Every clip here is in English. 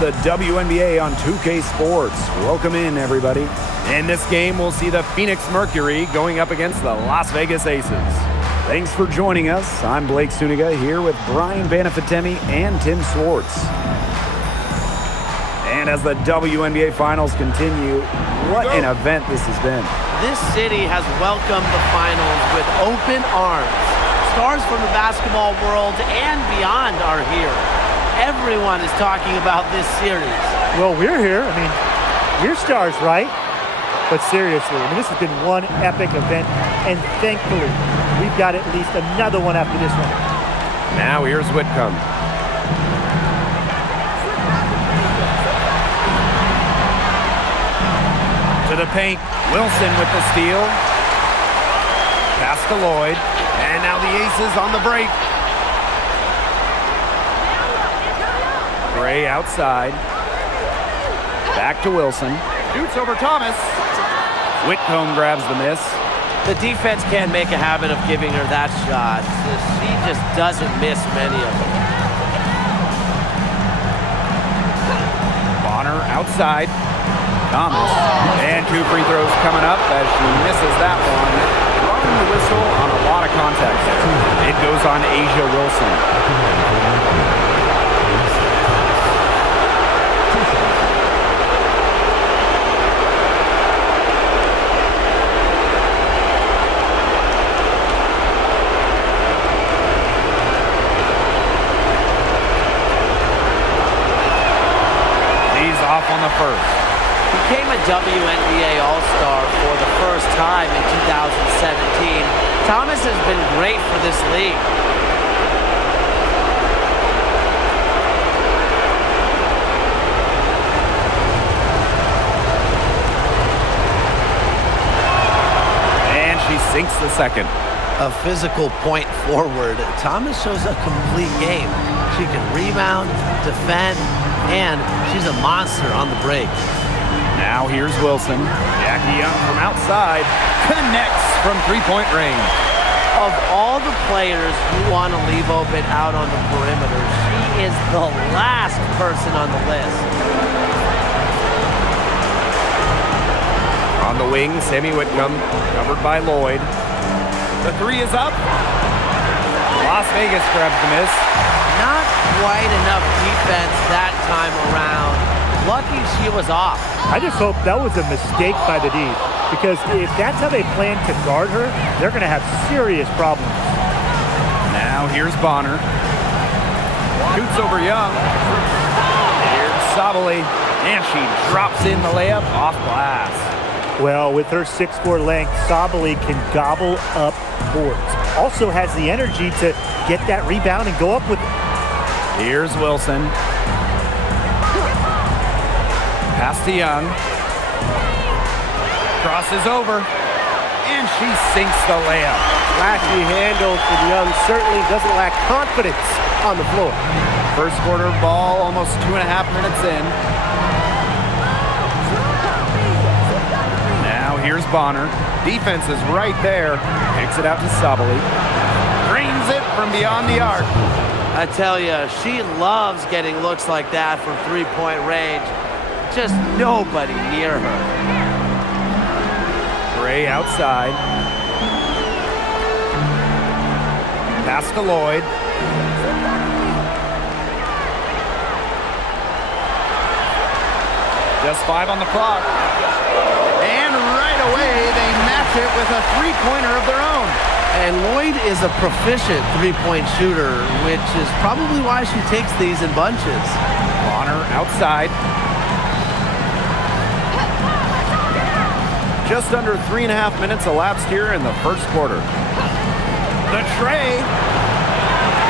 the WNBA on 2K Sports. Welcome in, everybody. In this game, we'll see the Phoenix Mercury going up against the Las Vegas Aces. Thanks for joining us. I'm Blake Suniga here with Brian Banafitemi and Tim Swartz. And as the WNBA Finals continue, what an event this has been. This city has welcomed the finals with open arms. Stars from the basketball world and beyond are here. Everyone is talking about this series. Well, we're here. I mean, we're stars, right? But seriously, I mean, this has been one epic event, and thankfully, we've got at least another one after this one. Now here's Whitcomb. To the paint, Wilson with the steal. Pass to Lloyd, and now the Aces on the break. Gray outside. Back to Wilson. Shoots over Thomas. Whitcomb grabs the miss. The defense can't make a habit of giving her that shot. She just doesn't miss many of them. Bonner outside. Thomas. And 2 free throws coming up as she misses that one. Drawing the whistle on a lot of contact there. It goes on Asia Wilson. Off on the first. Became a WNBA All-Star for the first time in 2017. Thomas has been great for this league. And she sinks the second. A physical point forward, Thomas shows a complete game. She can rebound, defend, and she's a monster on the break. Now here's Wilson. Jackie Young from outside connects from three-point range. Of all the players you want to leave open out on the perimeter, she is the last person on the list. On the wing, Sammy Whitcomb, covered by Lloyd. The three is up. Las Vegas grabs the miss. Not quite enough defense that time around. Lucky she was off. I just hope that was a mistake by the D, because if that's how they plan to guard her, they're going to have serious problems. Now here's Bonner. Shoots over Young. Here's Sabali, and she drops in the layup off glass. Well, with her 6'4" length, Sabali can gobble up boards. Also has the energy to get that rebound and go up with it. Here's Wilson. Pass to Young. Crosses over. And she sinks the layup. Flashy handle for Young. Certainly doesn't lack confidence on the floor. First quarter ball, almost 2.5 minutes in. Now here's Bonner. Defense is right there. Kicks it out to Sabali. Drains it from beyond the arc. I tell you, she loves getting looks like that from three-point range. Just nobody near her. Gray outside. Pass to Lloyd. Just 5 on the clock. And right away, they match it with a three-pointer of their own. And Lloyd is a proficient three-point shooter, which is probably why she takes these in bunches. Bonner outside. Just under 3.5 minutes elapsed here in the first quarter. The tray.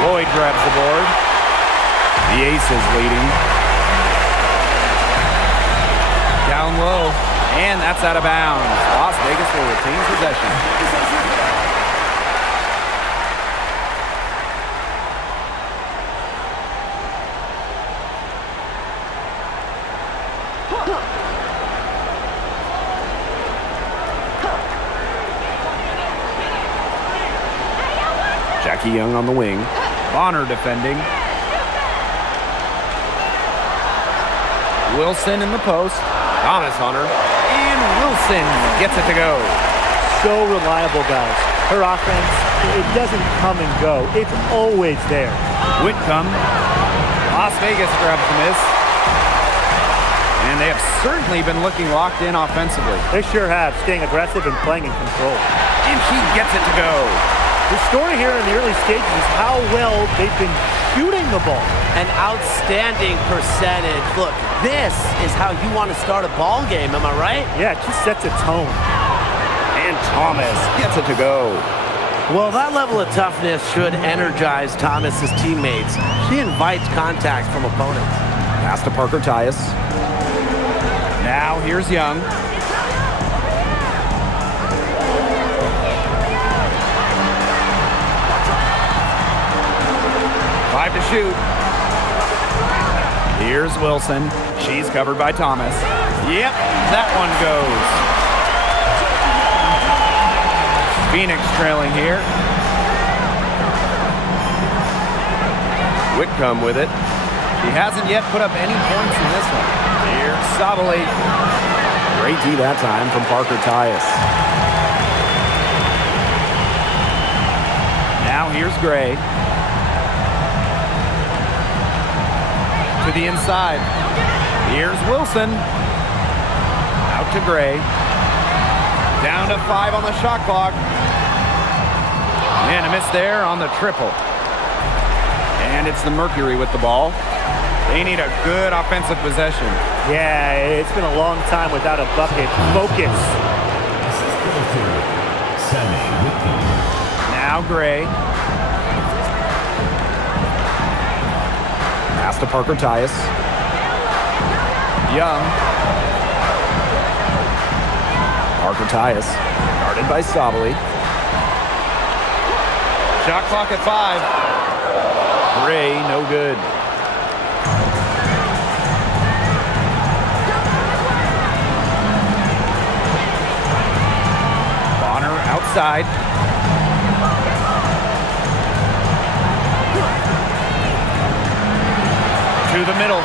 Lloyd grabs the board. The Aces leading. Down low. And that's out of bounds. Las Vegas will retain possession. Jackie Young on the wing. Bonner defending. Wilson in the post. Thomas on her. And Wilson gets it to go. So reliable, guys. Her offense, it doesn't come and go. It's always there. Whitcomb. Las Vegas grabs the miss. And they have certainly been looking locked in offensively. They sure have, staying aggressive and playing in control. And she gets it to go. The story here in the early stages is how well they've been shooting the ball. An outstanding percentage. Look, this is how you want to start a ball game, am I right? Yeah, it just sets a tone. And Thomas gets it to go. Well, that level of toughness should energize Thomas's teammates. She invites contact from opponents. Pass to Parker Tyus. Now here's Young. Five to shoot. Here's Wilson. She's covered by Thomas. Yep, that one goes. Phoenix trailing here. Whitcomb with it. She hasn't yet put up any points in this one. Here's Sabali. Great D that time from Parker Tyus. Now here's Gray. To the inside. Here's Wilson. Out to Gray. Down to 5 on the shot clock. And a miss there on the triple. And it's the Mercury with the ball. They need a good offensive possession. Yeah, it's been a long time without a bucket. Focus. Now Gray. Pass to Parker Tyus. Young. Parker Tyus. Guarded by Sabali. Shot clock at 5. Gray, no good. Bonner outside. To the middle.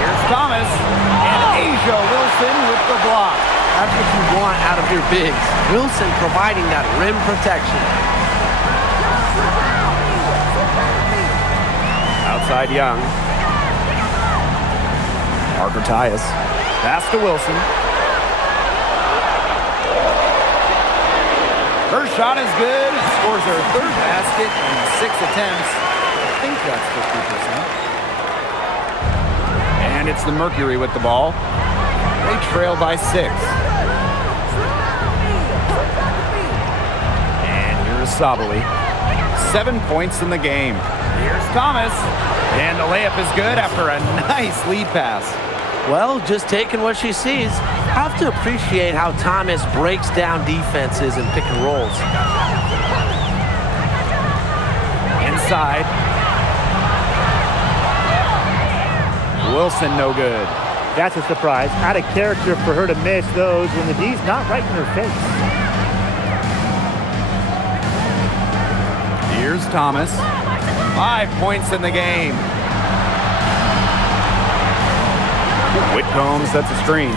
Here's Thomas. And Asia Wilson with the block. That's what you want out of your bigs. Wilson providing that rim protection. Outside Young. Parker Tyus. Pass to Wilson. Her shot is good. Scores her third basket in 6 attempts. I think that's 50%. And it's the Mercury with the ball. They trail by 6. And here's Sabali. 7 points in the game. Here's Thomas. And the layup is good after a nice lead pass. Well, just taking what she sees. Have to appreciate how Thomas breaks down defenses and pick and rolls. Inside. Wilson no good. That's a surprise. Out of character for her to miss those when the D's not right in her face. Here's Thomas. 5 points in the game. Whitcomb sets a screen.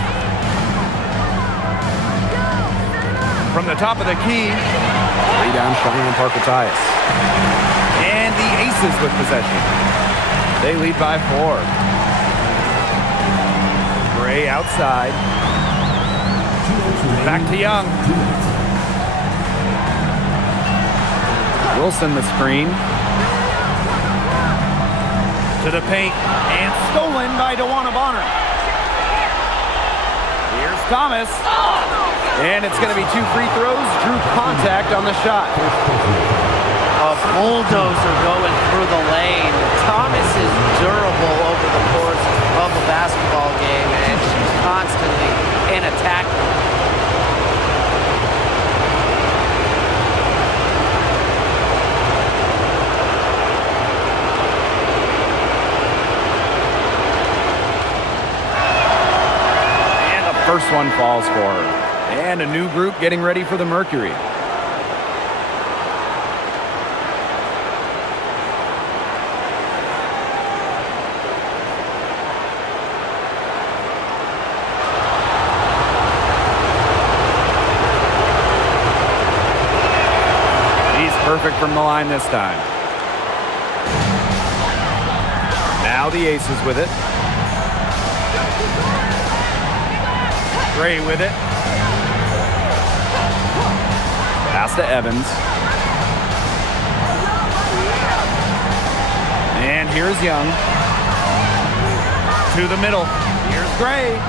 From the top of the key. Rebound Cheyenne Parker Tyus. And the Aces with possession. They lead by 4. Gray outside. Back to Young. Wilson the screen. To the paint. And stolen by DeWanna Bonner. Here's Thomas. And it's going to be 2 free throws. Drew contact on the shot. A bulldozer going through the lane. Thomas is durable over the course of a basketball game, and she's constantly in attack. And the first one falls for her. And a new group getting ready for the Mercury. Perfect from the line this time. Now the Aces with it. Gray with it. Pass to Evans. And here's Young. To the middle. Here's Gray.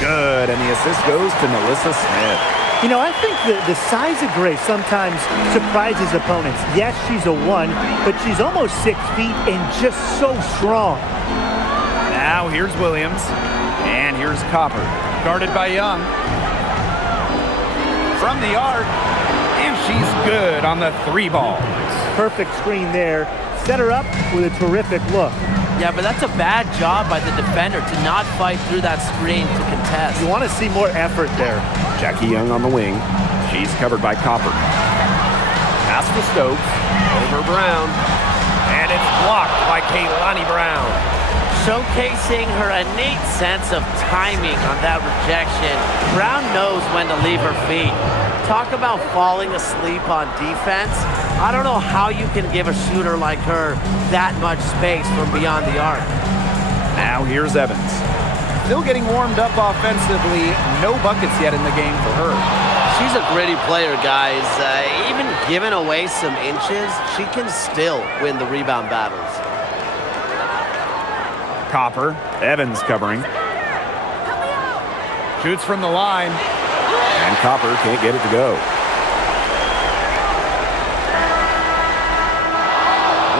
Good, and the assist goes to Melissa Smith. You know, I think the size of Gray sometimes surprises opponents. Yes, she's a 1, but she's almost 6 feet and just so strong. Now here's Williams, and here's Copper. Guarded by Young. From the arc, and she's good on the 3 ball. Perfect screen there. Set her up with a terrific look. Yeah, but that's a bad job by the defender to not fight through that screen to contest. You want to see more effort there. Jackie Young on the wing. She's covered by Copper. Pass to Stokes. Over Brown. And it's blocked by Kaylani Brown. Showcasing her innate sense of timing on that rejection. Brown knows when to leave her feet. Talk about falling asleep on defense. I don't know how you can give a shooter like her that much space from beyond the arc. Now here's Evans. Still getting warmed up offensively. No buckets yet in the game for her. She's a gritty player, guys. Even giving away some inches, she can still win the rebound battles. Copper. Evans covering. Shoots from the line. And Copper can't get it to go.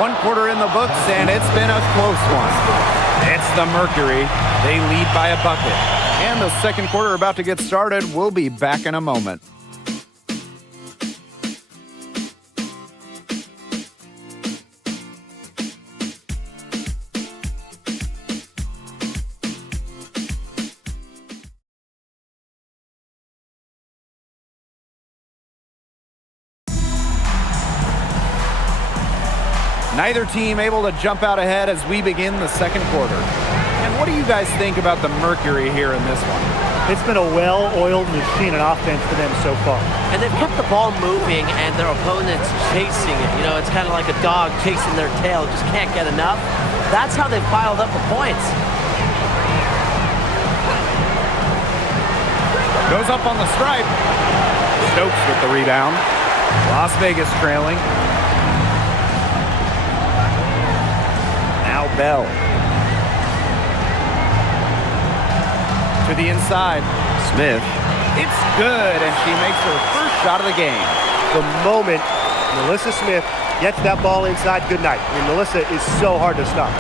1 quarter in the books, and it's been a close one. It's the Mercury. They lead by a bucket. And the second quarter about to get started. We'll be back in a moment. Neither team able to jump out ahead as we begin the second quarter. And what do you guys think about the Mercury here in this one? It's been a well-oiled machine on offense for them so far. And they've kept the ball moving and their opponents chasing it. You know, it's kind of like a dog chasing their tail, just can't get enough. That's how they've piled up the points. Goes up on the stripe. Stokes with the rebound. Las Vegas trailing. Now Bell. To the inside. Smith. It's good, and she makes her first shot of the game. The moment Melissa Smith gets that ball inside, good night. I mean, Melissa is so hard to stop.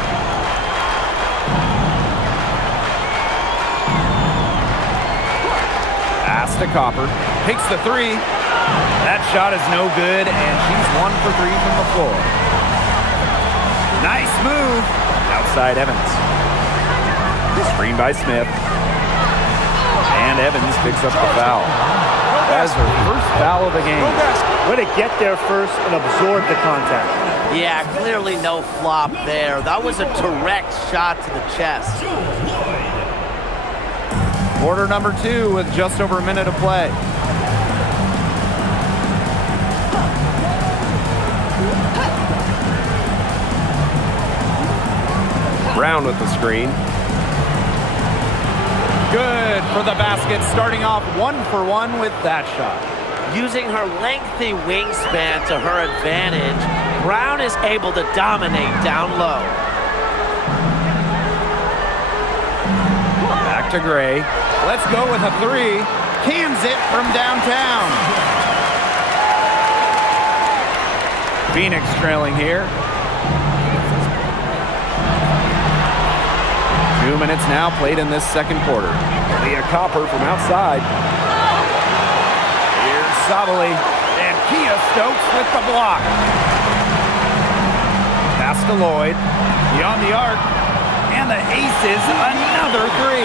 Pass to Copper. Takes the 3. That shot is no good, and she's 1 for 3 from the floor. Nice move. Outside Evans. Screen by Smith. And Evans picks up the foul. That's her first foul of the game. Way to get there first and absorb the contact. Yeah, clearly no flop there. That was a direct shot to the chest. Quarter number 2 with just over a minute of play. Brown with the screen. Good for the basket, starting off 1 for 1 with that shot. Using her lengthy wingspan to her advantage, Brown is able to dominate down low. Back to Gray. Let's go with a 3. Cans it from downtown. Phoenix trailing here. 2 minutes now played in this second quarter. Leah Copper from outside. Here's Sabali, and Kia Stokes with the block. Pass to Lloyd, beyond the arc, and the Aces another 3.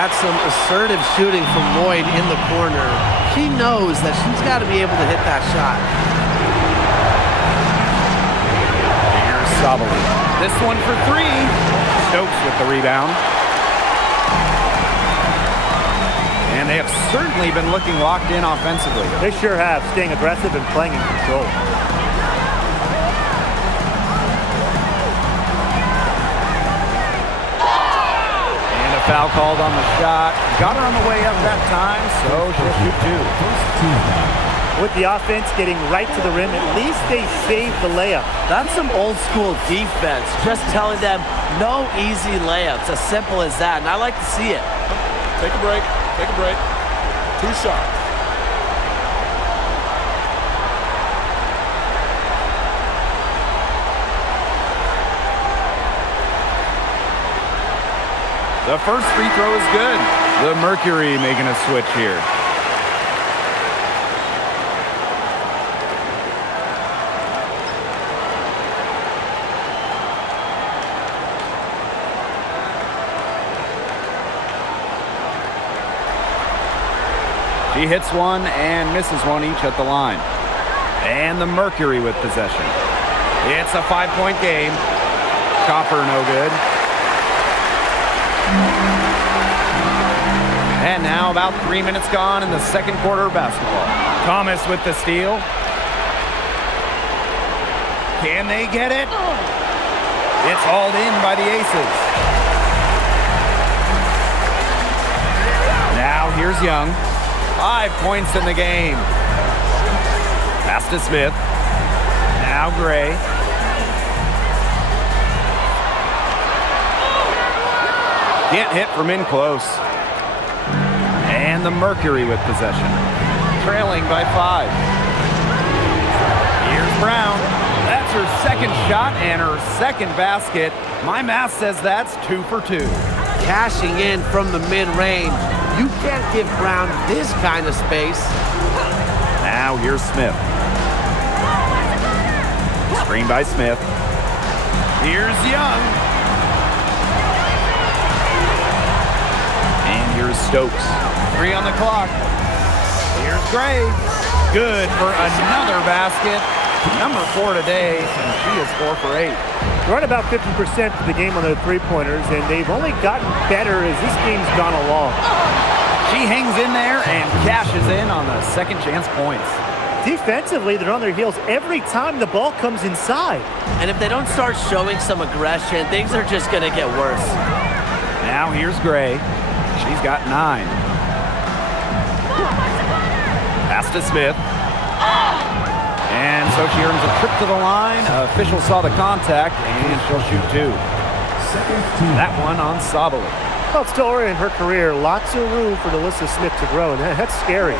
That's some assertive shooting from Lloyd in the corner. She knows that she's got to be able to hit that shot. Here's Sabali. This one for 3. Stokes with the rebound. And they have certainly been looking locked in offensively. They sure have, staying aggressive and playing in control. called on the shot. Got her on the way up that time, so she'll shoot two. With the offense getting right to the rim, at least they saved the layup. That's some old school defense. Just telling them no easy layups. As simple as that. And I like to see it. Take a break. Take a break. 2 shots. The first free throw is good. The Mercury making a switch here. She hits one and misses one each at the line. And the Mercury with possession. It's a 5-point game. Copper no good. And now about 3 minutes gone in the second quarter of basketball. Thomas with the steal. Can they get it? It's hauled in by the Aces. Now here's Young. 5 points in the game. Pass to Smith. Now Gray. Can't hit from in close. And the Mercury with possession. Trailing by 5. Here's Brown. That's her second shot and her second basket. My math says that's 2 for 2. Cashing in from the mid-range. You can't give Brown this kind of space. Now here's Smith. Screen by Smith. Here's Young. And here's Stokes. 3 on the clock. Here's Gray. Good for another basket. Number 4 today, and she is 4 for 8. They're at about 50% for the game on their three-pointers, and they've only gotten better as this game's gone along. She hangs in there and cashes in on the second chance points. Defensively, they're on their heels every time the ball comes inside. And if they don't start showing some aggression, things are just going to get worse. Now here's Gray. She's got 9. Pass to Smith. And so she earns a trip to the line. Official saw the contact, and she'll shoot 2. That one on Sabali. Well, still early in her career, lots of room for Alyssa Smith to grow, and that's scary.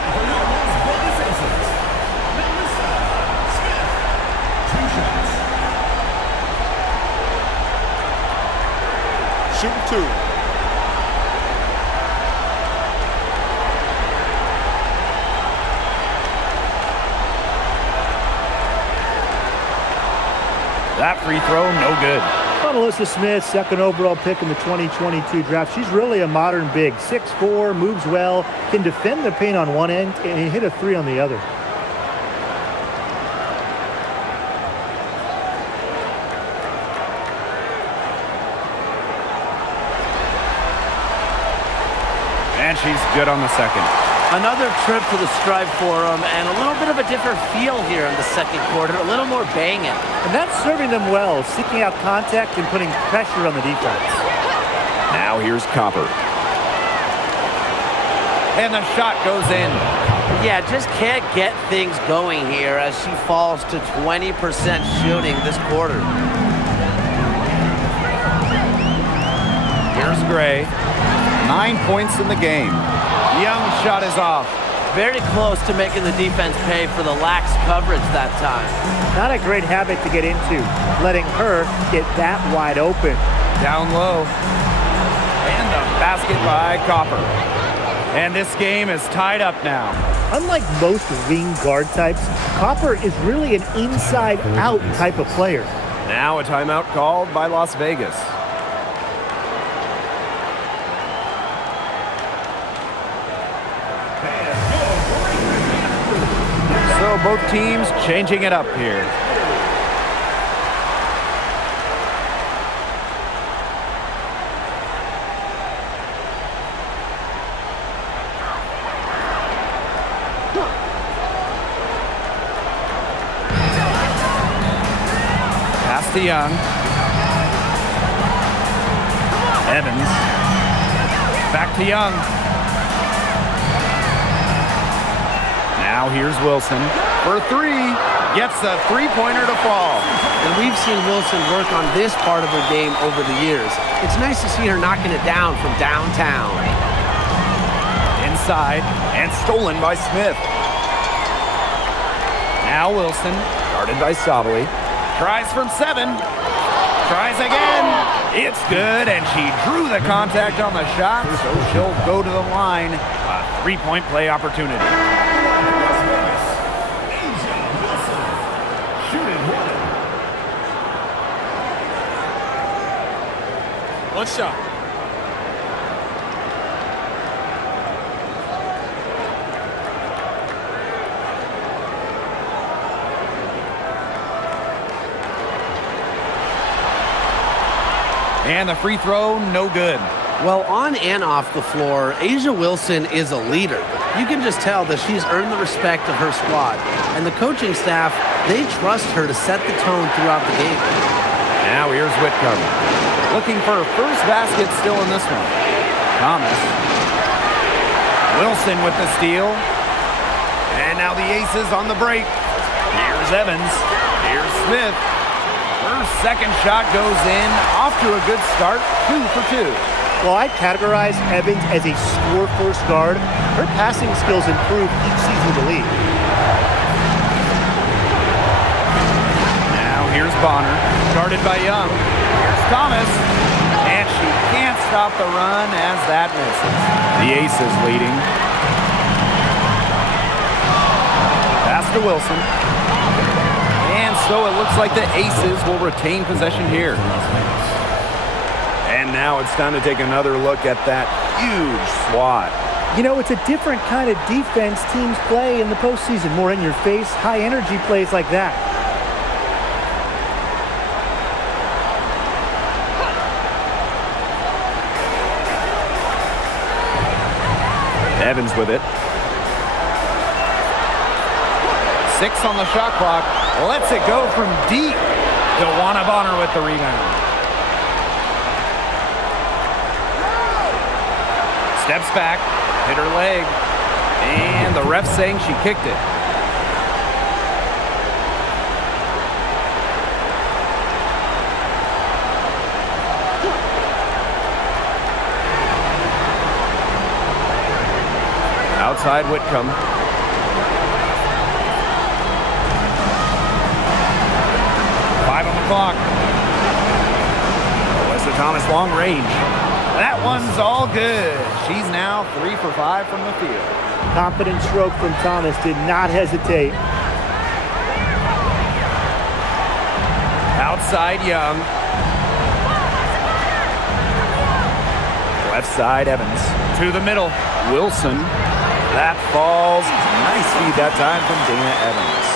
Shooting 2. That free throw, no good. Alyssa Smith, second overall pick in the 2022 draft. She's really a modern big. 6'4", moves well, can defend the paint on one end, and hit a 3 on the other. And she's good on the second. Another trip to the Stripe Forum, and a little bit of a different feel here in the second quarter, a little more banging. And that's serving them well, seeking out contact and putting pressure on the defense. Now here's Copper. And the shot goes in. Yeah, just can't get things going here as she falls to 20% shooting this quarter. Here's Gray. 9 points in the game. Young's shot is off. Very close to making the defense pay for the lax coverage that time. Not a great habit to get into, letting her get that wide open. Down low. And the basket by Copper. And this game is tied up now. Unlike most wing guard types, Copper is really an inside-out type of player. Now a timeout called by Las Vegas. So both teams changing it up here. Pass to Young. Evans. Back to Young. Now here's Wilson for three. Gets a three-pointer to fall. And we've seen Wilson work on this part of her game over the years. It's nice to see her knocking it down from downtown. Inside and stolen by Smith. Now Wilson, guarded by Sabali. Tries from 7. Tries again. It's good, and she drew the contact on the shot, so she'll go to the line. A three-point play opportunity. One shot. And the free throw, no good. Well, on and off the floor, A'ja Wilson is a leader. You can just tell that she's earned the respect of her squad. And the coaching staff, they trust her to set the tone throughout the game. Now here's Whitcomb. Looking for her first basket still in this one. Thomas. Wilson with the steal. And now the Aces on the break. Here's Evans. Here's Smith. Her second shot goes in. Off to a good start. 2 for 2. Well, I'd categorize Evans as a score-first guard. Her passing skills improve each season in the league. Now here's Bonner. Guarded by Young. Here's Thomas. And she can't stop the run as that misses. The Aces leading. Pass to Wilson. And so it looks like the Aces will retain possession here. And now it's time to take another look at that huge swat. You know, it's a different kind of defense teams play in the postseason. More in your face, high energy plays like that. Evans with it. 6 on the shot clock. Lets it go from deep. DeWanna Bonner with the rebound. Steps back, hit her leg, and the ref saying she kicked it. Outside Whitcomb. On the clock. Alyssa Thomas long range. That one's all good. She's now 3 for 5 from the field. Confident stroke from Thomas, did not hesitate. Outside Young. Left side Evans. To the middle. Wilson. That falls. Nice feed that time from Dana Evans.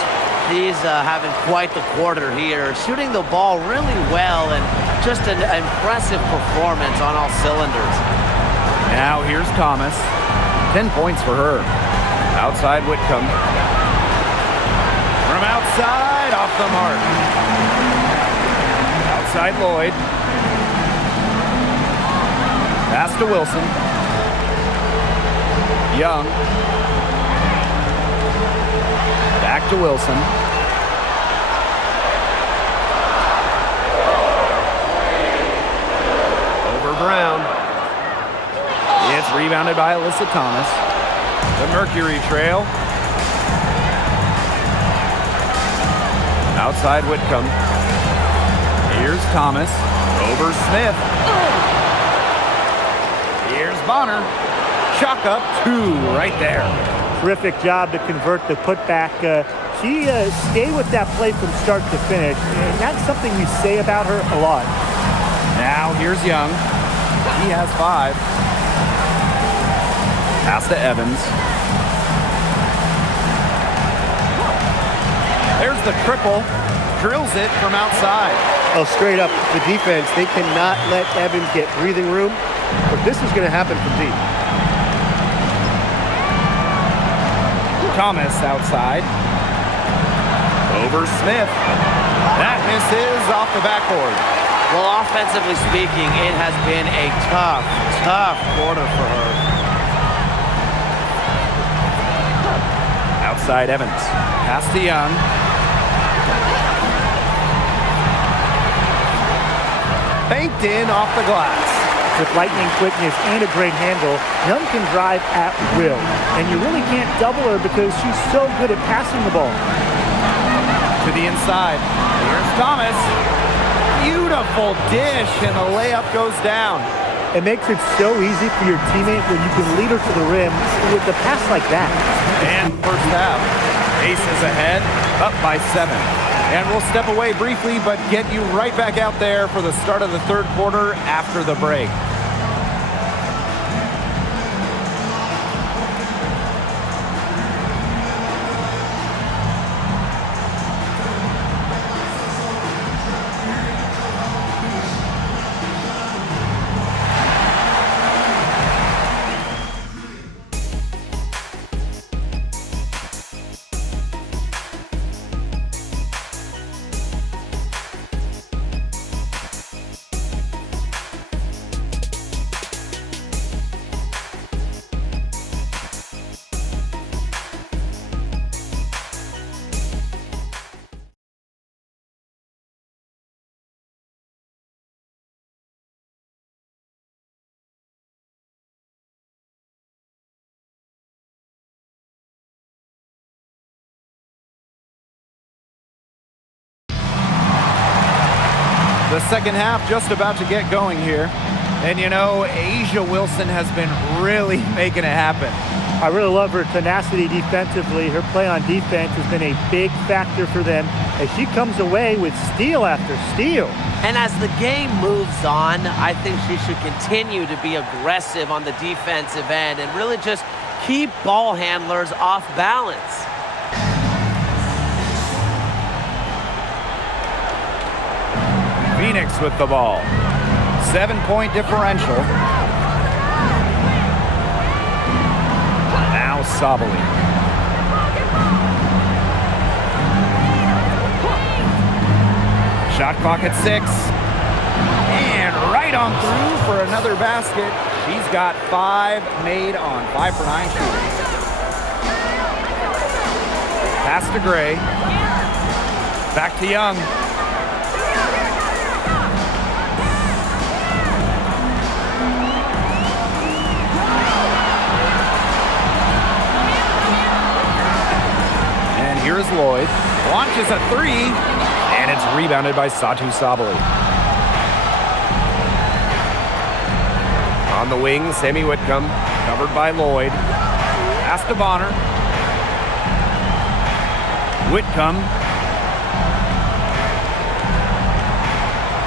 He's having quite the quarter here, shooting the ball really well and just an impressive performance on all cylinders. Now here's Thomas. 10 points for her. Outside Whitcomb. From outside, off the mark. Outside Lloyd. Pass to Wilson. Young. Back to Wilson. Over Brown. It's rebounded by Alyssa Thomas. The Mercury trail. Outside Whitcomb. Here's Thomas. Over Smith. Here's Bonner. Chalk up 2 right there. Terrific job to convert the putback. She stayed with that play from start to finish, and that's something we say about her a lot. Now here's Young. He has 5. Pass to Evans. There's the triple. Drills it from outside. Oh, straight up, the defense, they cannot let Evans get breathing room, but this is going to happen from deep. Thomas outside. Over Smith. That misses off the backboard. Well, offensively speaking, it has been a tough quarter for her. Outside Evans. Pass to Young. Banked in off the glass. With lightning quickness and a great handle, Young can drive at will. And you really can't double her because she's so good at passing the ball. To the inside. Here's Thomas. Beautiful dish, and the layup goes down. It makes it so easy for your teammate when you can lead her to the rim with a pass like that. And first half. Aces ahead, up by 7. And we'll step away briefly, but get you right back out there for the start of the third quarter after the break. The second half just about to get going here. And you know, Asia Wilson has been really making it happen. I really love her tenacity defensively. Her play on defense has been a big factor for them as she comes away with steal after steal. And as the game moves on, I think she should continue to be aggressive on the defensive end and really just keep ball handlers off balance. Phoenix with the ball. 7-point differential. Now Sabali. Shot clock at 6. And right on through for another basket. She's got 5 made on 5 for 9 shooting. Pass to Gray. Back to Young. Here's Lloyd, launches a 3, and it's rebounded by Satu Sabali. On the wing, Sammy Whitcomb, covered by Lloyd. Pass to Bonner. Whitcomb.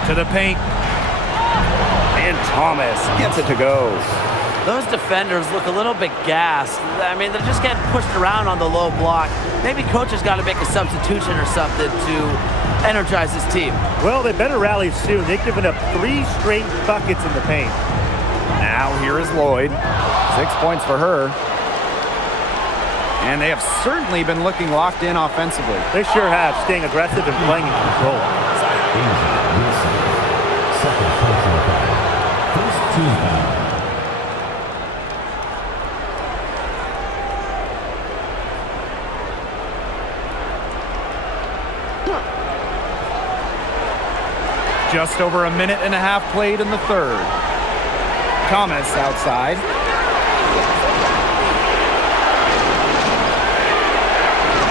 To the paint. And Thomas gets it to go. Those defenders look a little bit gassed. I mean, they're just getting pushed around on the low block. Maybe coach has got to make a substitution or something to energize his team. Well, they better rally soon. They've given up 3 straight buckets in the paint. Now here is Lloyd. 6 points for her. And they have certainly been looking locked in offensively. They sure have, staying aggressive and playing in control. First team foul. Just over a minute and a half played in the third. Thomas outside.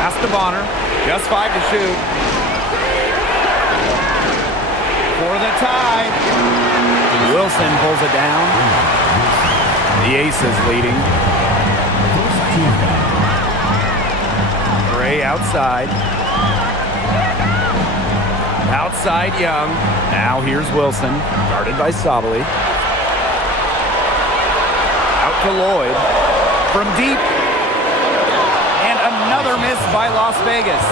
Pass to Bonner. Just 5 to shoot. For the tie. Wilson pulls it down. The Aces leading. Gray outside. Outside Young. Now here's Wilson, guarded by Sabali. Out to Lloyd. From deep. And another miss by Las Vegas.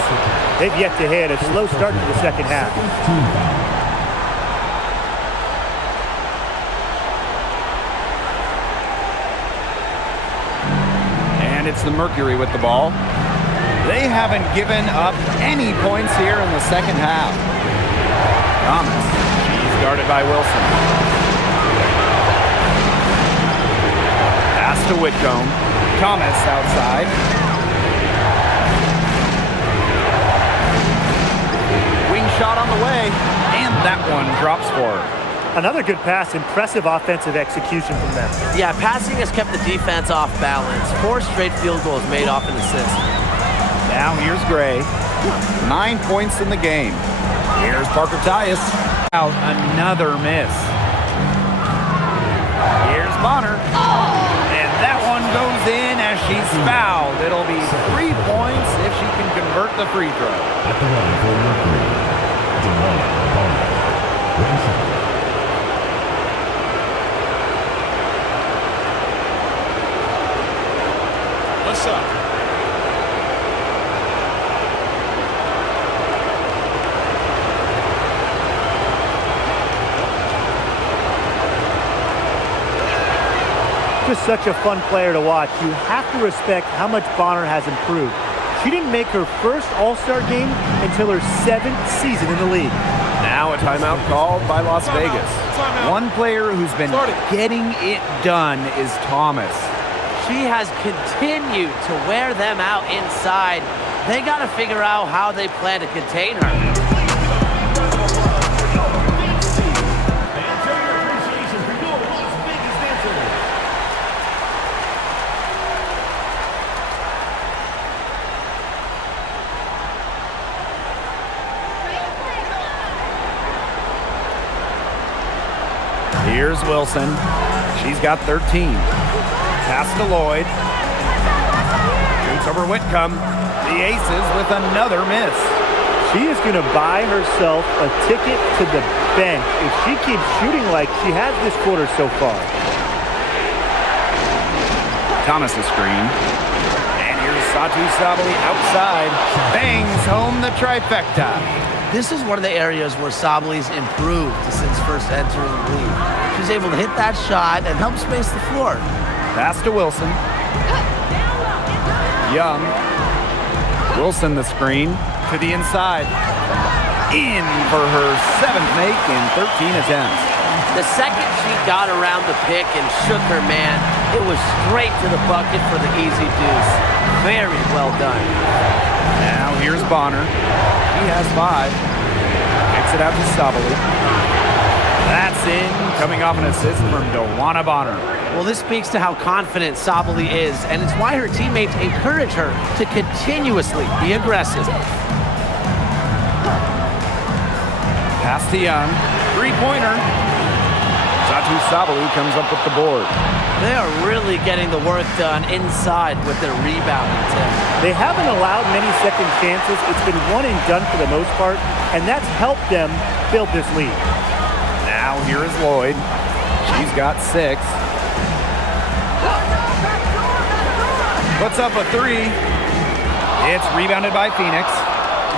They've yet to hit a slow start to the second half. And it's the Mercury with the ball. They haven't given up any points here in the second half. Thomas, she's Guarded by Wilson. Pass to Whitcomb. Thomas outside. Wing shot on the way. And that one drops for her. Another good pass. Impressive offensive execution from them. Yeah, passing has kept the defense off balance. 4 straight field goals made off an assist. Now here's Gray. 9 points in the game. Here's Parker Tyus. Out another miss. Here's Bonner. And that one goes in as she's fouled. It'll be 3 points if she can convert the free throw. At the line for Mercury, DeMar Bonner. What's up? Just such a fun player to watch. You have to respect how much Bonner has improved. She didn't make her first All-Star game until her 7th season in the league. Now a timeout called by Las Vegas. One player who's been getting it done is Thomas. She has continued to wear them out inside. They got to figure out how they plan to contain her. Here's Wilson. She's got 13. Pass to Lloyd. Shoots over Whitcomb. The Aces with another miss. She is going to buy herself a ticket to the bench if she keeps shooting like she has this quarter so far. Thomas a screen. And here's Satu Sabali outside. Bangs home the trifecta. This is one of the areas where Sabali's improved since first entering the league. She's able to hit that shot and help space the floor. Pass to Wilson. Young. Wilson the screen to the inside. In for her 7th make in 13 attempts. The second she got around the pick and shook her man, it was straight to the bucket for the easy deuce. Very well done. Now here's Bonner. He has 5. Kicks it out to Sabali. That's in, coming off an assist from Dewana Bonner. Well, this speaks to how confident Sabali is, and it's why her teammates encourage her to continuously be aggressive. Pass to Young. 3-pointer. Satu Sabali comes up with the board. They are really getting the work done inside with their rebounding tip. They haven't allowed many second chances. It's been one and done for the most part, and that's helped them build this lead. Now here is Lloyd. She's got 6. Puts up a 3. It's rebounded by Phoenix.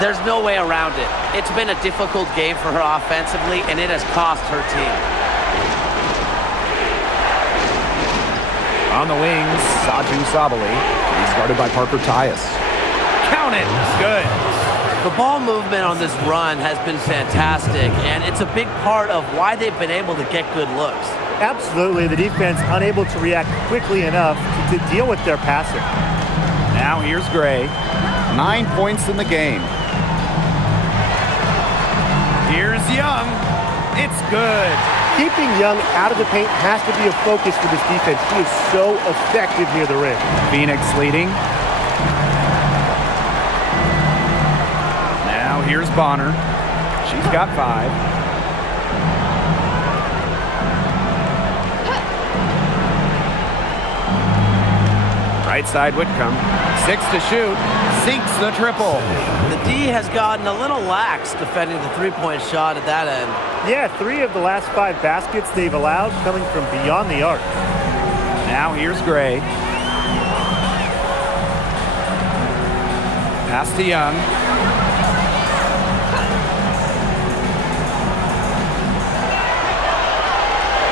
There's no way around it. It's been a difficult game for her offensively, and it has cost her team. On the wings, Satu Sabali. He's guarded by Parker Tyus. Count it. Good. The ball movement on this run has been fantastic, and it's a big part of why they've been able to get good looks. Absolutely, the defense unable to react quickly enough to deal with their passing. Now here's Gray. 9 points in the game. Here's Young. It's good. Keeping Young out of the paint has to be a focus for this defense. She is so effective near the rim. Phoenix leading. Now here's Bonner. She's got 5. Right side Whitcomb. 6 to shoot. Sinks the triple. The D has gotten a little lax defending the three-point shot at that end. Yeah, 3 of the last 5 baskets they've allowed coming from beyond the arc. Now here's Gray. Pass to Young.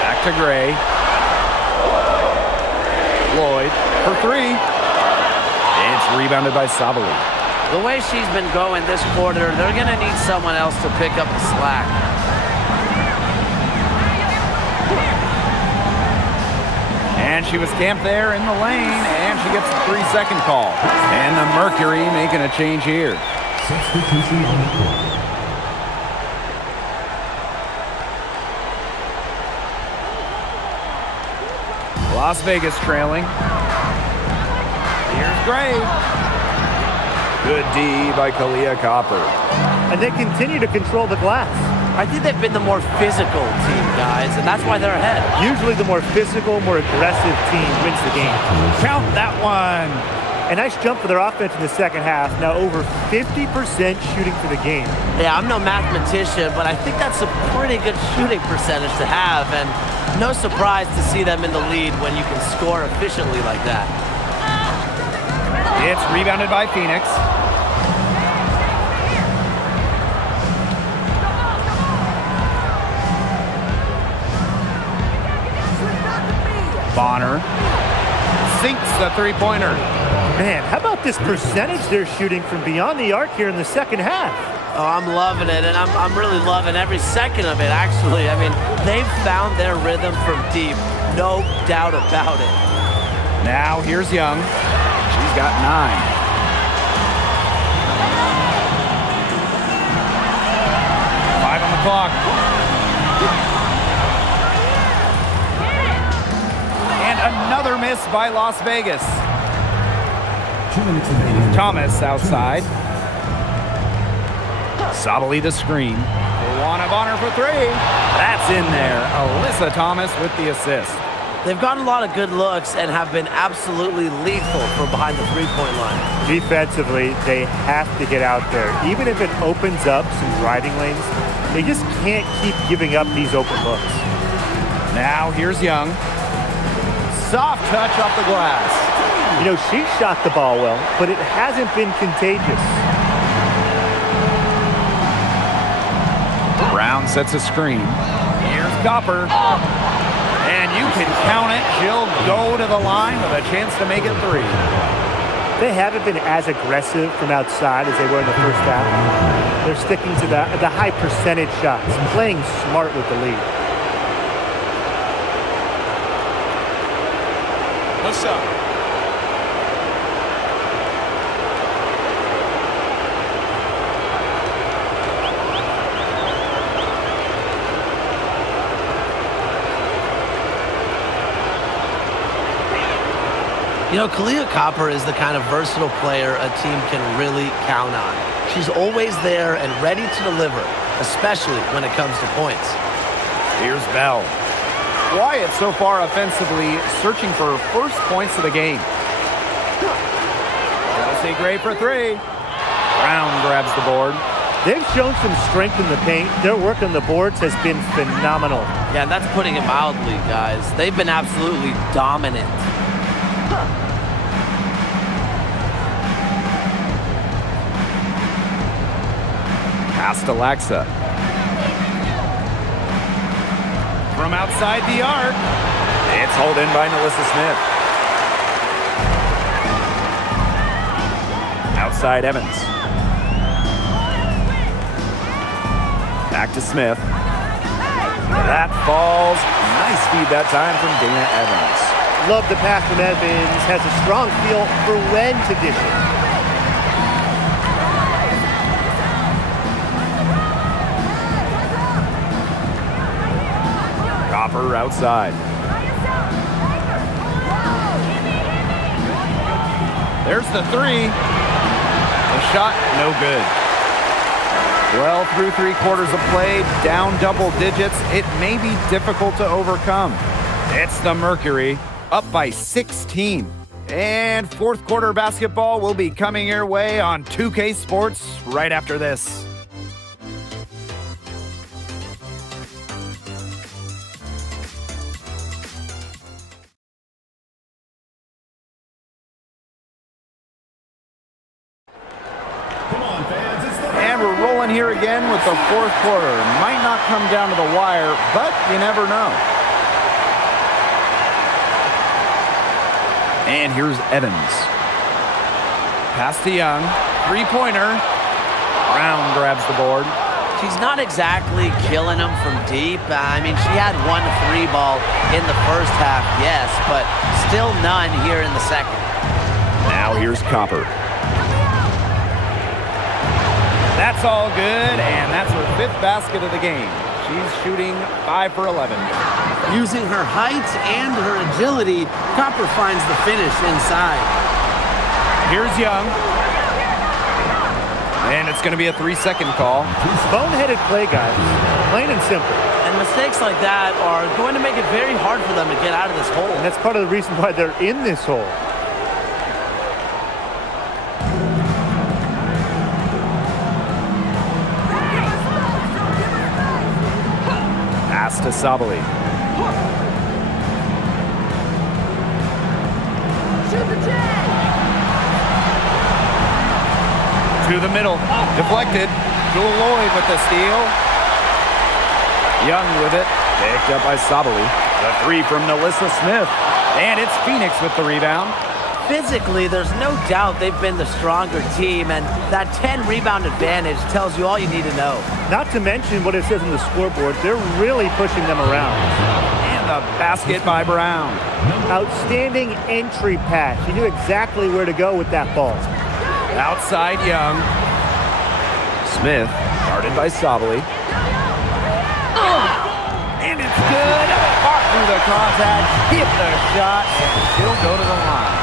Back to Gray. Lloyd for 3. It's rebounded by Sabali. The way she's been going this quarter, they're going to need someone else to pick up the slack. And she was camped there in the lane, and she gets a 3-second call. And the Mercury making a change here. Substitution on the court. Las Vegas trailing. Here's Gray. Good D by Kalia Copper. And they continue to control the glass. I think they've been the more physical team, guys, and that's why they're ahead. Usually the more physical, more aggressive team wins the game. Count that one. A nice jump for their offense in the second half. Now over 50% shooting for the game. Yeah, I'm no mathematician, but I think that's a pretty good shooting percentage to have, and no surprise to see them in the lead when you can score efficiently like that. It's rebounded by Phoenix. Bonner sinks the three-pointer. Man, how about this percentage they're shooting from beyond the arc here in the second half? Oh, I'm loving it, and I'm really loving every second of it, actually. I mean, they've found their rhythm from deep, no doubt about it. Now here's Young. She's got 9. Five on the clock. And another miss by Las Vegas. 2 minutes remaining. Thomas outside. Sabali the screen. Luana Bonner for 3. That's in there. Alyssa Thomas with the assist. They've gotten a lot of good looks and have been absolutely lethal from behind the three-point line. Defensively, they have to get out there. Even if it opens up some driving lanes, they just can't keep giving up these open looks. Now here's Young. Soft touch off the glass. You know, she shot the ball well, but it hasn't been contagious. Brown sets a screen. Here's Copper. And you can count it. She'll go to the line with a chance to make it 3. They haven't been as aggressive from outside as they were in the first half. They're sticking to the high percentage shots, playing smart with the lead. What's up? You know, Kalia Copper is the kind of versatile player a team can really count on. She's always there and ready to deliver, especially when it comes to points. Here's Bell. Quiet so far offensively, searching for her first points of the game. Chelsea Gray for 3. Brown grabs the board. They've shown some strength in the paint. Their work on the boards has been phenomenal. Yeah, and that's putting it mildly, guys. They've been absolutely dominant. Pass to Laxa. From outside the arc. It's hauled in by Melissa Smith. Outside Evans. Back to Smith. That falls. Nice feed that time from Dana Evans. Love the pass from Evans. Has a strong feel for when to dish it. Copper outside. There's the 3. The shot, no good. Well, through 3 quarters of play, down double digits, it may be difficult to overcome. It's the Mercury, up by 16. And fourth quarter basketball will be coming your way on 2K Sports right after this. And we're rolling here again with the fourth quarter. Might not come down to the wire, but you never know. And here's Evans. Pass to Young. 3-pointer. Brown grabs the board. She's not exactly killing them from deep. I mean, she had 1 3 ball in the first half, yes, but still none here in the second. Now here's Copper. That's all good, and that's her 5th basket of the game. She's shooting 5 for 11. Using her height and her agility, Copper finds the finish inside. Here's Young. And it's going to be a 3-second call. Boneheaded play, guys. Plain and simple. And mistakes like that are going to make it very hard for them to get out of this hole. And that's part of the reason why they're in this hole. Pass to Sabali. To the middle. Deflected. Jewel Lloyd with the steal. Young with it. Picked up by Sabali. The 3 from Nalissa Smith. And it's Phoenix with the rebound. Physically, there's no doubt they've been the stronger team, and that 10-rebound advantage tells you all you need to know. Not to mention what it says on the scoreboard, they're really pushing them around. And the basket by Brown. Outstanding entry pass. She knew exactly where to go with that ball. Outside Young. Smith, guarded by Sabali. And it's good. Fought through the contact, hit the shot, and she'll go to the line.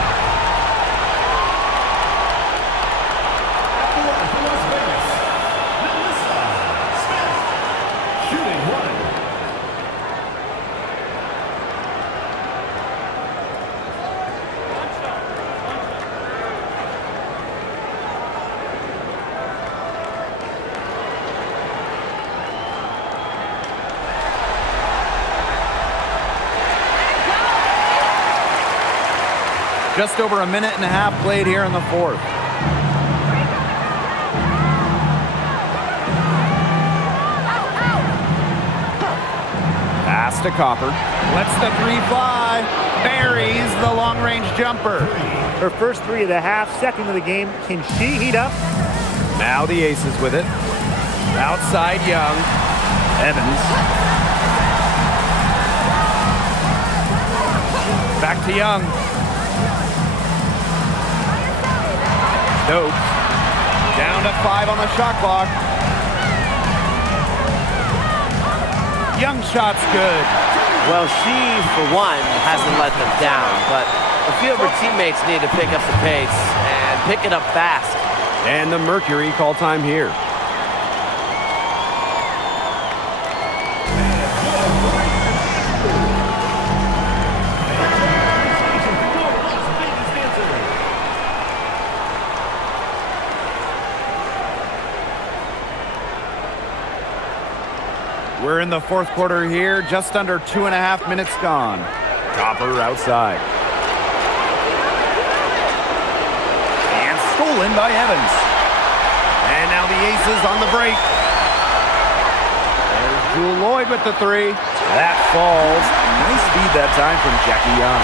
Just over a minute and a half played here in the 4th. Pass to Copper. Lets the 3 fly. Buries the long-range jumper. Her first 3 of the half, second of the game. Can she heat up? Now the Aces with it. Outside Young. Evans. Back to Young. Stokes. Down to 5 on the shot clock. Young shot's good. Well, she, for one, hasn't let them down, but a few of her teammates need to pick up the pace and pick it up fast. And the Mercury call time here. We're in the 4th quarter here, just under 2.5 minutes gone. Copper outside. And stolen by Evans. And now the Aces on the break. There's Jewel Lloyd with the 3. That falls. Nice feed that time from Jackie Young.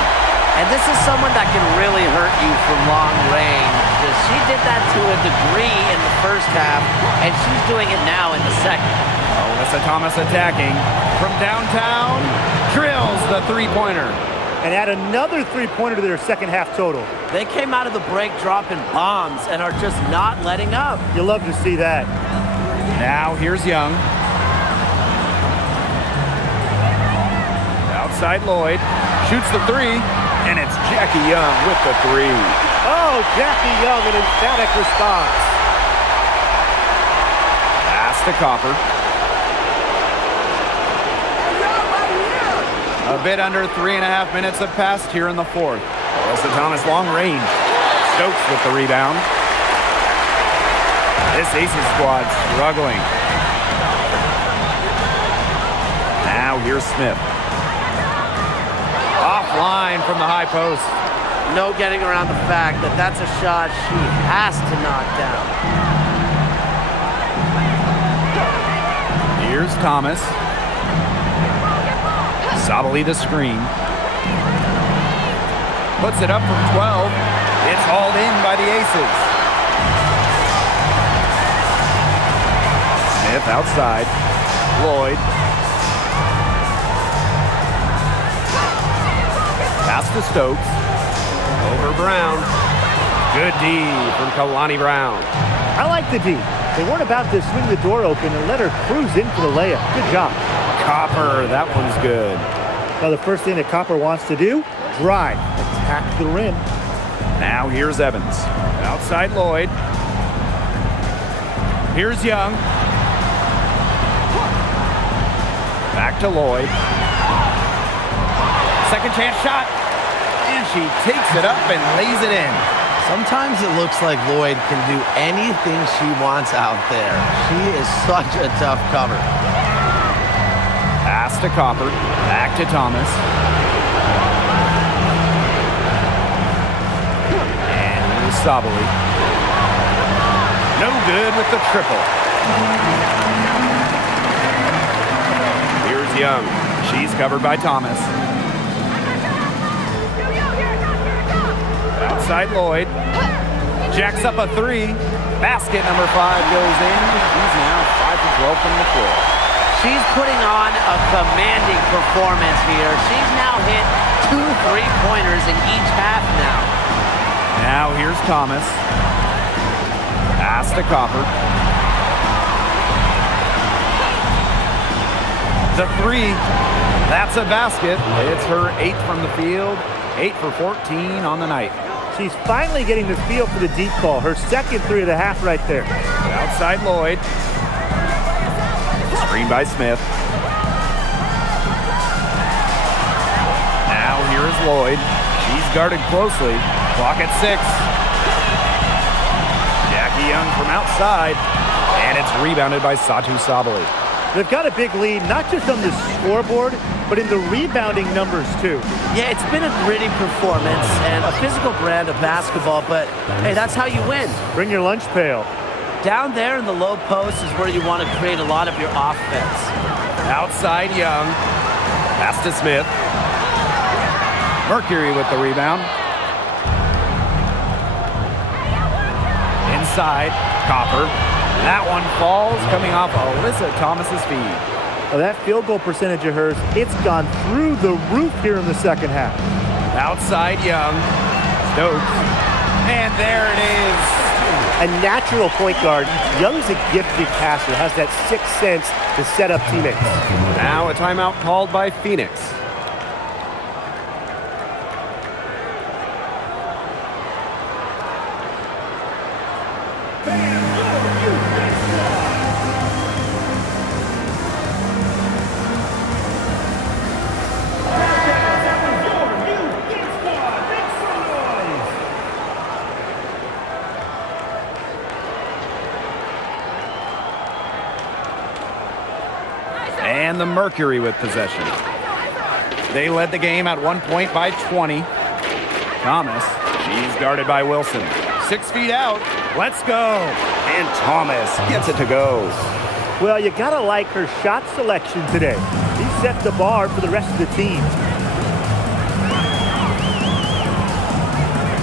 And this is someone that can really hurt you from long range. She did that to a degree in the first half, and she's doing it now in the second. Alyssa Thomas attacking from downtown. Drills the 3-pointer. And add another 3-pointer to their second half total. They came out of the break dropping bombs and are just not letting up. You'll love to see that. Now here's Young. Outside Lloyd. Shoots the 3. And it's Jackie Young with the 3. Oh, Jackie Young, an emphatic response. Pass to Copper. A bit under 3.5 minutes have passed here in the 4th. Alyssa Thomas long range. Stokes with the rebound. This Aces squad struggling. Now here's Smith. Offline from the high post. No getting around the fact that that's a shot she has to knock down. Here's Thomas. Sabali the screen. Puts it up from 12. It's hauled in by the Aces. Smith Smith outside. Lloyd. Pass to Stokes. Over Brown. Good D from Kalani Brown. I like the D. They weren't about to swing the door open and let her cruise in for the layup. Good job. Copper, that one's good. Now the first thing that Copper wants to do, drive, attack the rim. Now here's Evans. Outside Lloyd. Here's Young. Back to Lloyd. Second chance shot. And she takes it up and lays it in. Sometimes it looks like Lloyd can do anything she wants out there. She is such a tough cover. Pass to Copper. Back to Thomas. And here's Sabali. No good with the triple. Here's Young. She's covered by Thomas. Outside Lloyd. Jacks up a three. Basket number 5 goes in. He's now 5 for 12 from the floor. She's putting on a commanding performance here. She's now hit 2 3-pointers in each half now. Now here's Thomas. Pass to Copper. The three. That's a basket. It's her 8th from the field. 8 for 14 on the night. She's finally getting the feel for the deep ball. Her second 3 of the half right there. Outside Lloyd. Screen by Smith. Now here is Lloyd. She's guarded closely. Clock at 6. Jackie Young from outside. And it's rebounded by Satu Sabali. They've got a big lead, not just on the scoreboard, but in the rebounding numbers too. Yeah, it's been a gritty performance and a physical brand of basketball, but hey, that's how you win. Bring your lunch pail. Down there in the low post is where you want to create a lot of your offense. Outside Young. Pass to Smith. Mercury with the rebound. Inside, Copper. That one falls, coming off Alyssa Thomas's feed. Well, that field goal percentage of hers, it's gone through the roof here in the second half. Outside Young. Stokes. And there it is. A natural point guard. Young's a gifted passer, has that sixth sense to set up teammates. Now a timeout called by Phoenix. And the Mercury with possession. They led the game at one point by 20. Thomas, she's guarded by Wilson. 6 feet out. Let's go. And Thomas gets it to go. Well, you gotta like her shot selection today. He set the bar for the rest of the team.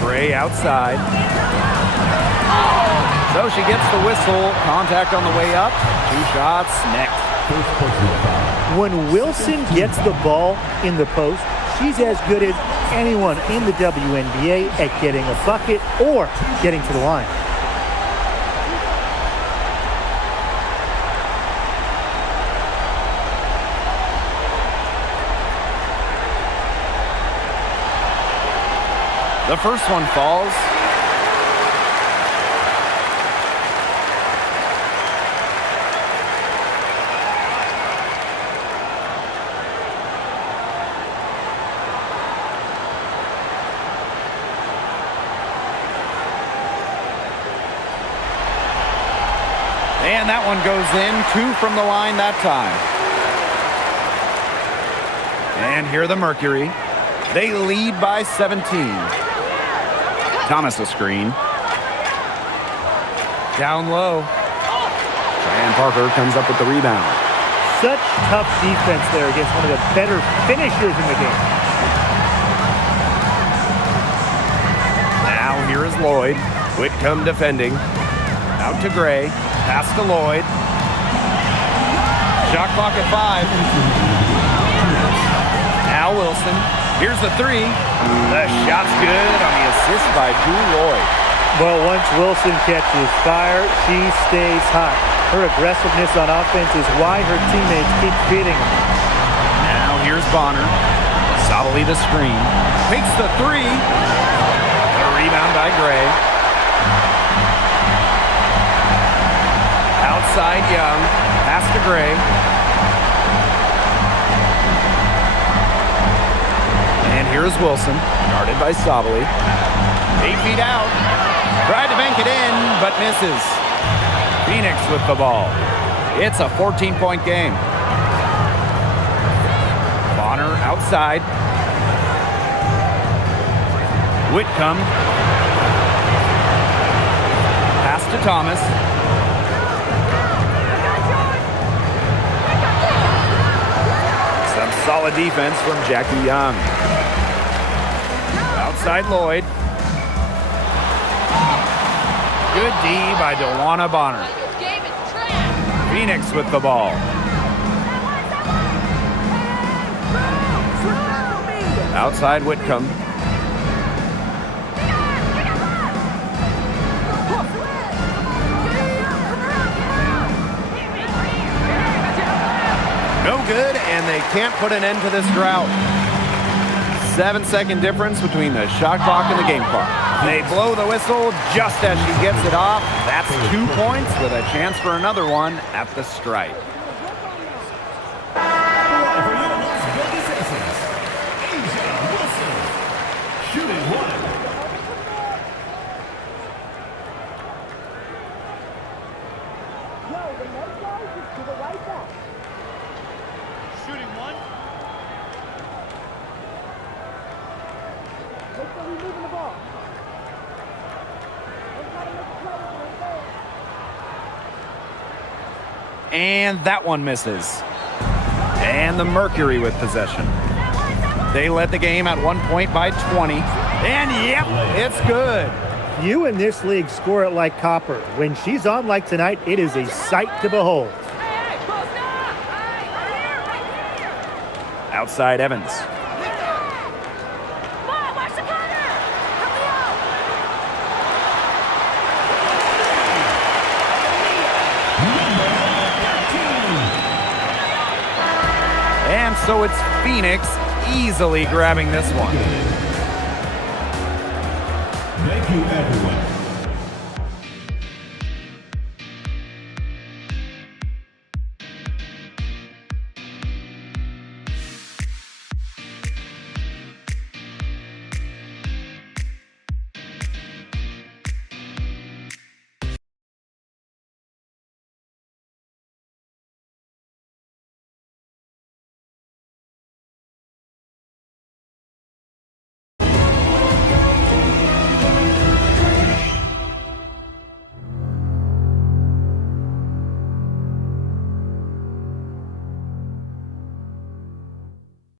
Gray outside. So she gets the whistle. Contact on the way up. 2 shots next. When Wilson gets the ball in the post, she's as good as anyone in the WNBA at getting a bucket or getting to the line. The first one falls. And that one goes in. 2 from the line that time. And here the Mercury. They lead by 17. Thomas a screen. Down low. And Parker comes up with the rebound. Such tough defense there against one of the better finishers in the game. Now here is Lloyd. Whitcomb defending. Out to Gray. Pass to Lloyd. Shot clock at 5. Now Wilson. Here's the 3. The shot's good on the assist by Drew Lloyd. Well, once Wilson catches fire, she stays hot. Her aggressiveness on offense is why her teammates keep feeding her. Now here's Bonner. Solidly the screen. Makes the 3. The rebound by Gray. Outside Young. Pass to Gray. And here's Wilson. Guarded by Sabali. 8 feet out. Tried to bank it in, but misses. Phoenix with the ball. It's a 14-point game. Bonner outside. Whitcomb. Pass to Thomas. Some solid defense from Jackie Young. Outside Lloyd. Good D by DeWanna Bonner. Phoenix with the ball. Outside Whitcomb. No good, and they can't put an end to this drought. 7-second difference between the shot clock and the game clock. They blow the whistle just as she gets it off. That's 2 points with a chance for another one at the stripe. Shooting 1. Shooting 1. And that one misses. And the Mercury with possession. They led the game at 1 point by 20. And yep, it's good. You in this league score it like copper. When she's on like tonight, it is a sight to behold. Outside Evans. And so it's Phoenix easily grabbing this one. Thank you, everyone.